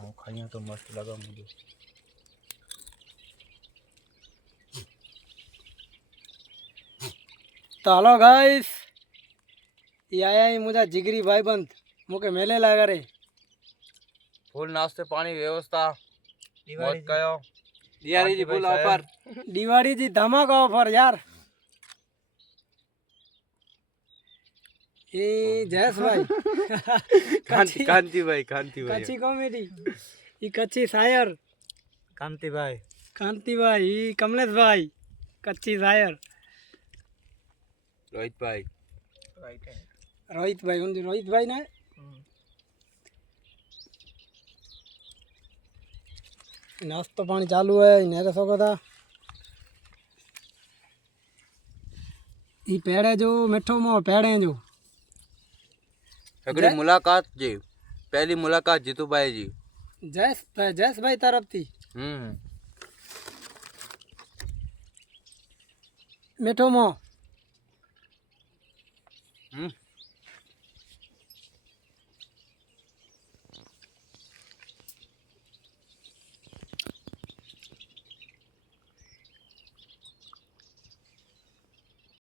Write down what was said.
खाइए तो मस्त लगा मुझे। तो हेलो गाइस, ये आया ही मुझा जिगरी भाईबंद मुके मेले लगा रे फूल नाश्ते पानी व्यवस्था मौत कयो दिवाली जी फुल ऑफर, दिवाड़ी जी धमाका ऑफर यार। ये जयस भाई कांति भाई कच्ची कॉमेडी, ये कच्ची शायर कांति भाई कांति भाई, ये कमलेश भाई कच्ची शायर रोहित भाई रोहित भाई उन रोहित भाई ना नाश्तो पानी चालू है इन्हें सो था। ये पेड़े जो मिठो मो पेड़े जो अगली मुलाकात जी पहली मुलाकात जीतू भाई जी जयस भाई तरफ थी मिठो मो